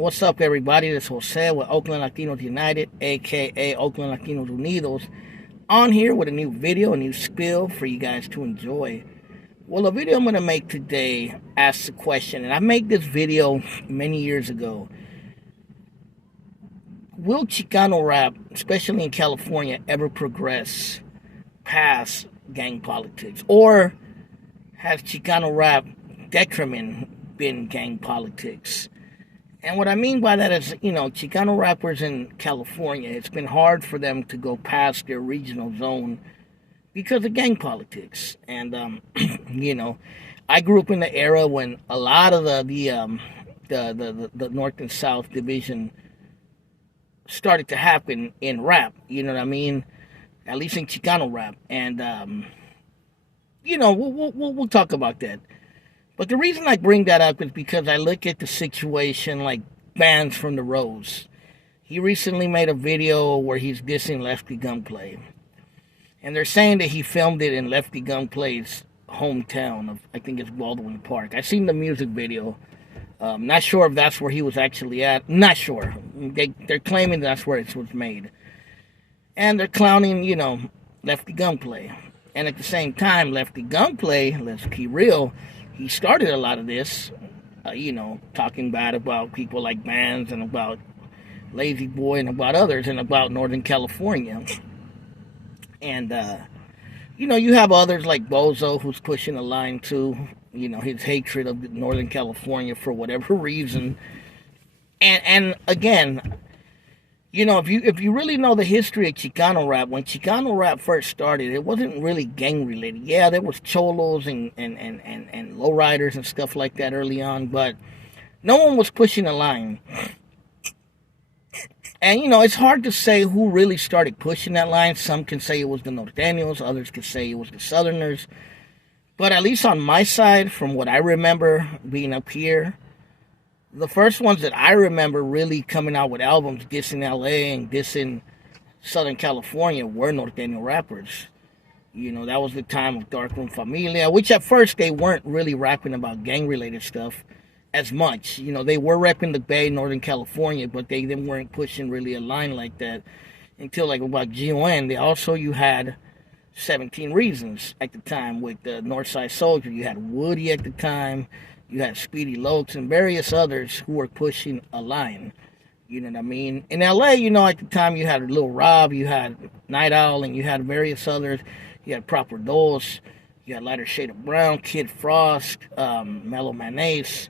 What's up, everybody? This is Jose with Oakland Latinos United, aka Oakland Latinos Unidos, on here with a new video, a new spill for you guys to enjoy. Well, the video I'm going to make today asks a question, and I made this video many years ago. Will Chicano Rap, especially in California, ever progress past gang politics? Or has Chicano Rap detriment been gang politics? And what I mean by that is, Chicano rappers in California, it's been hard for them to go past their regional zone because of gang politics. And, I grew up in the era when a lot of the North and South division started to happen in rap, you know what I mean? At least in Chicano rap. And, we'll talk about that. But the reason I bring that up is because I look at the situation like Bands from the Rose. He recently made a video where he's dissing Lefty Gunplay. And they're saying that he filmed it in Lefty Gunplay's hometown of, I think it's Baldwin Park. I seen the music video. Not sure if that's where he was actually at. Not sure. They're claiming that's where it was made. And they're clowning, Lefty Gunplay. And at the same time, Lefty Gunplay, let's be real, he started a lot of this, talking bad about people like Bands and about Lazy Boy and about others and about Northern California. And, you have others like Bozo who's pushing a line too, his hatred of Northern California for whatever reason. And again, if you really know the history of Chicano Rap, when Chicano Rap first started, it wasn't really gang related. Yeah, there was cholos and lowriders and stuff like that early on, but no one was pushing a line. And, it's hard to say who really started pushing that line. Some can say it was the Norteños, others can say it was the Southerners. But at least on my side, from what I remember being up here, the first ones that I remember really coming out with albums dissing LA and dissing Southern California were Norteño rappers. That was the time of Darkroom Familia, which at first they weren't really rapping about gang-related stuff as much. They were repping the Bay, Northern California, but they weren't pushing really a line like that until like about GON. You had 17 Reasons at the time with the Northside Soldier. You had Woody at the time. You had Speedy Lokes and various others who were pushing a line. You know what I mean? In LA, at the time you had Lil Rob, you had Night Owl, and you had various others. You had Proper Dos, you had Lighter Shade of Brown, Kid Frost, Mellow Mayonnaise,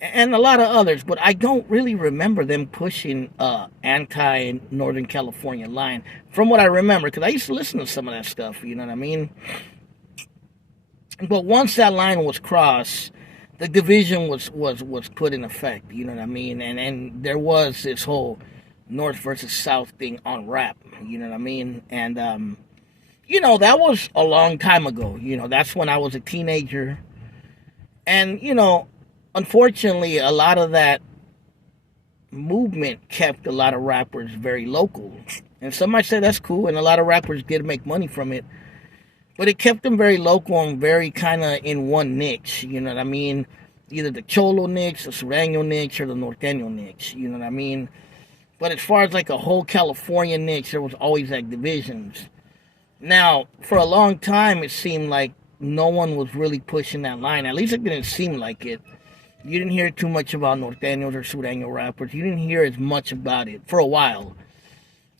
and a lot of others. But I don't really remember them pushing anti-Northern California line, from what I remember, because I used to listen to some of that stuff, you know what I mean? But once that line was crossed, the division was put in effect, you know what I mean? And there was this whole North versus South thing on rap, you know what I mean? And, that was a long time ago. That's when I was a teenager. And, unfortunately, a lot of that movement kept a lot of rappers very local. And some might say that's cool, and a lot of rappers did make money from it. But it kept them very local and very kind of in one niche, you know what I mean? Either the Cholo niche, the Sureño niche, or the Norteño niche, you know what I mean? But as far as like a whole California niche, there was always like divisions. Now, for a long time, it seemed like no one was really pushing that line. At least it didn't seem like it. You didn't hear too much about Norteños or Sureño rappers. You didn't hear as much about it for a while.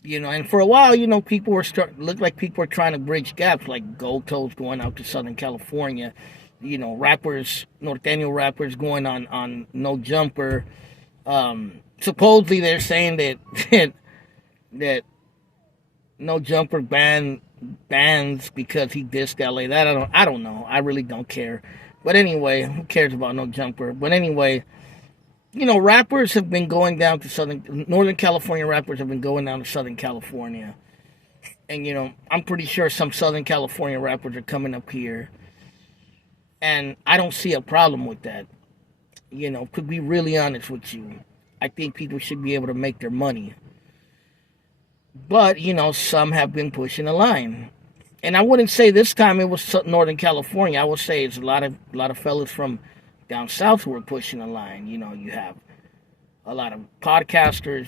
And for a while, people looked like people were trying to bridge gaps, like Gold Toes going out to Southern California, Norteño rappers going on No Jumper. Supposedly they're saying that No Jumper bans because he dissed LA. That I don't know. I really don't care. But anyway, who cares about No Jumper? But anyway, rappers have been going down to Northern California rappers have been going down to Southern California. And, I'm pretty sure some Southern California rappers are coming up here. And I don't see a problem with that. To be really honest with you, I think people should be able to make their money. But, some have been pushing a line. And I wouldn't say this time it was Northern California. I would say it's a lot of fellas from down south who were pushing a line. You have a lot of podcasters,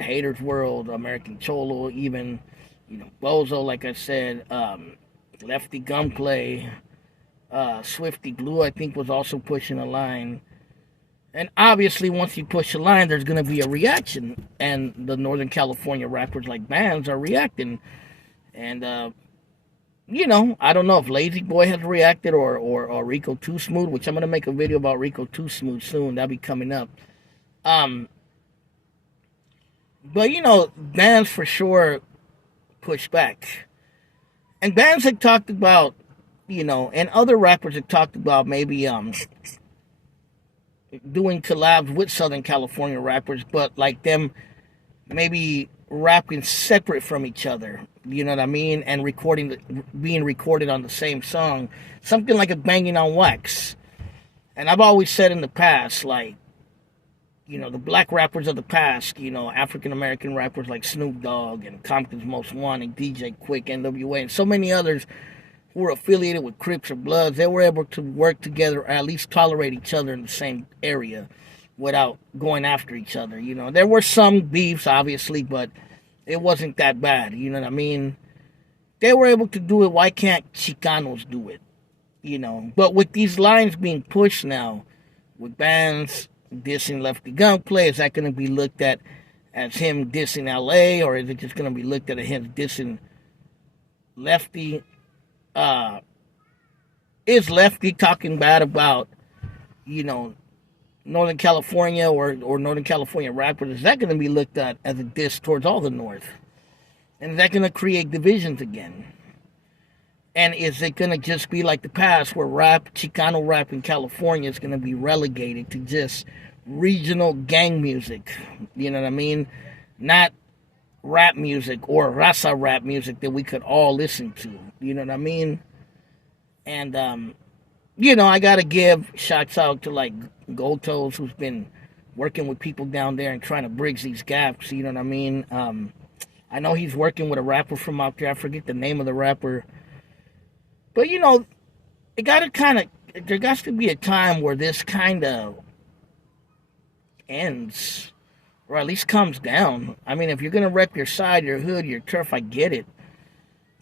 Haters World, American Cholo, even, Bozo, like I said, Lefty Gunplay, Swifty Blue, I think, was also pushing a line. And obviously, once you push a line, there's going to be a reaction. And the Northern California rappers like bands are reacting. And, I don't know if Lazy Boy has reacted or Rico Too Smooth, which I'm going to make a video about Rico Too Smooth soon. That'll be coming up. But, bands for sure push back. And bands have talked about, and other rappers have talked about maybe, doing collabs with Southern California rappers, but like them maybe rapping separate from each other, you know what I mean, and being recorded on the same song, something like a Banging on Wax. And I've always said in the past, like, the black rappers of the past, African American rappers like Snoop Dogg and Compton's Most Wanted, DJ Quick, NWA, and so many others who were affiliated with Crips or Bloods, they were able to work together or at least tolerate each other in the same area without going after each other. There were some beefs, obviously, but it wasn't that bad. You know what I mean? They were able to do it. Why can't Chicanos do it? But with these lines being pushed now, with bands dissing Lefty Gunplay, is that going to be looked at as him dissing LA, or is it just going to be looked at as him dissing Lefty? Is Lefty talking bad about, Northern California or Northern California rappers? Is that going to be looked at as a diss towards all the North? And is that going to create divisions again? And is it going to just be like the past where Chicano rap in California is going to be relegated to just regional gang music? You know what I mean? Not rap music or raza rap music that we could all listen to. You know what I mean? And, I got to give shouts out to, like, Gotos, who's been working with people down there and trying to bridge these gaps. You know what I mean? I know he's working with a rapper from out there. I forget the name of the rapper. But, it got to there got to be a time where this kind of ends, or at least comes down. I mean, if you're going to rep your side, your hood, your turf, I get it.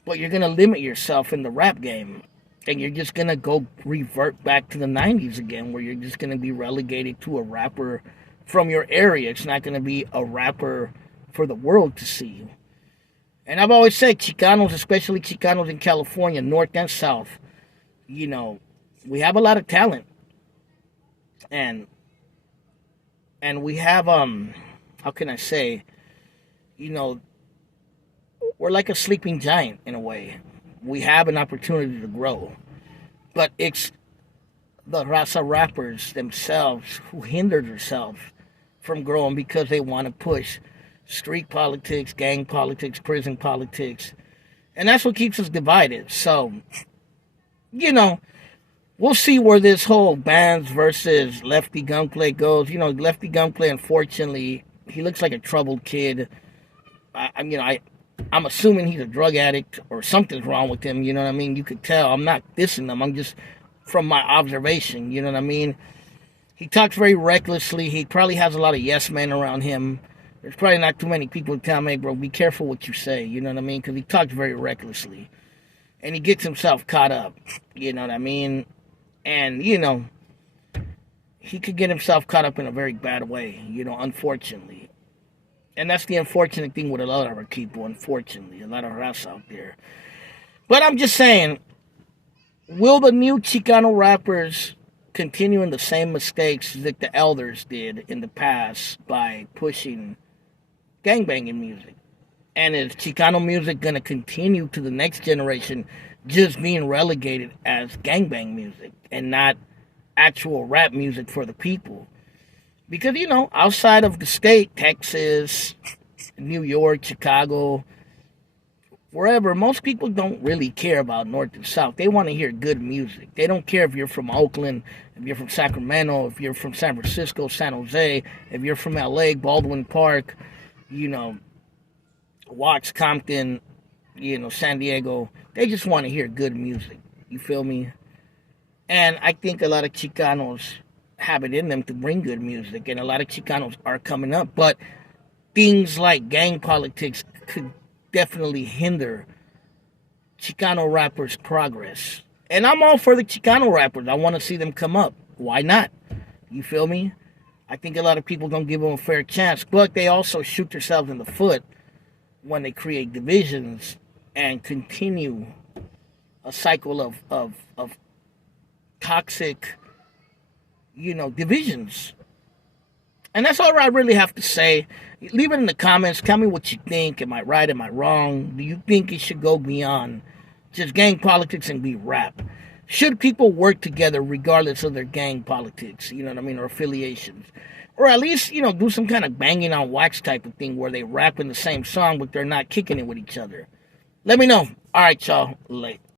But you're going to limit yourself in the rap game. And you're just going to go revert back to the 90s again, where you're just going to be relegated to a rapper from your area. It's not going to be a rapper for the world to see. And I've always said Chicanos, especially Chicanos in California, North and South, we have a lot of talent. And we have, how can I say, we're like a sleeping giant in a way. We have an opportunity to grow. But it's the raza rappers themselves who hinder themselves from growing because they want to push street politics, gang politics, prison politics. And that's what keeps us divided. So, we'll see where this whole bands versus Lefty Gunplay goes. Lefty Gunplay, unfortunately, he looks like a troubled kid. I'm assuming he's a drug addict or something's wrong with him, you know what I mean? You could tell. I'm not dissing him. I'm just from my observation, you know what I mean? He talks very recklessly. He probably has a lot of yes men around him. There's probably not too many people who tell him, hey, bro, be careful what you say, you know what I mean? Because he talks very recklessly. And he gets himself caught up, you know what I mean? And, he could get himself caught up in a very bad way, unfortunately. And that's the unfortunate thing with a lot of our people, unfortunately. A lot of us out there. But I'm just saying, will the new Chicano rappers continue in the same mistakes that the elders did in the past by pushing gangbanging music? And is Chicano music going to continue to the next generation just being relegated as gangbang music and not actual rap music for the people? Because, outside of the state, Texas, New York, Chicago, wherever, most people don't really care about North and South. They want to hear good music. They don't care if you're from Oakland, if you're from Sacramento, if you're from San Francisco, San Jose, if you're from LA, Baldwin Park, Watts, Compton, San Diego. They just want to hear good music. You feel me? And I think a lot of Chicanos have it in them to bring good music, and a lot of Chicanos are coming up. But things like gang politics could definitely hinder Chicano rappers' progress. And I'm all for the Chicano rappers. I want to see them come up. Why not? You feel me? I think a lot of people don't give them a fair chance, but they also shoot themselves in the foot when they create divisions and continue a cycle of toxic, divisions. And that's all I really have to say. Leave it in the comments. Tell me what you think. Am I right? Am I wrong? Do you think it should go beyond just gang politics and be rap? Should people work together regardless of their gang politics, you know what I mean, or affiliations? Or at least, do some kind of banging on wax type of thing where they rap in the same song, but they're not kicking it with each other. Let me know. All right, y'all. Late.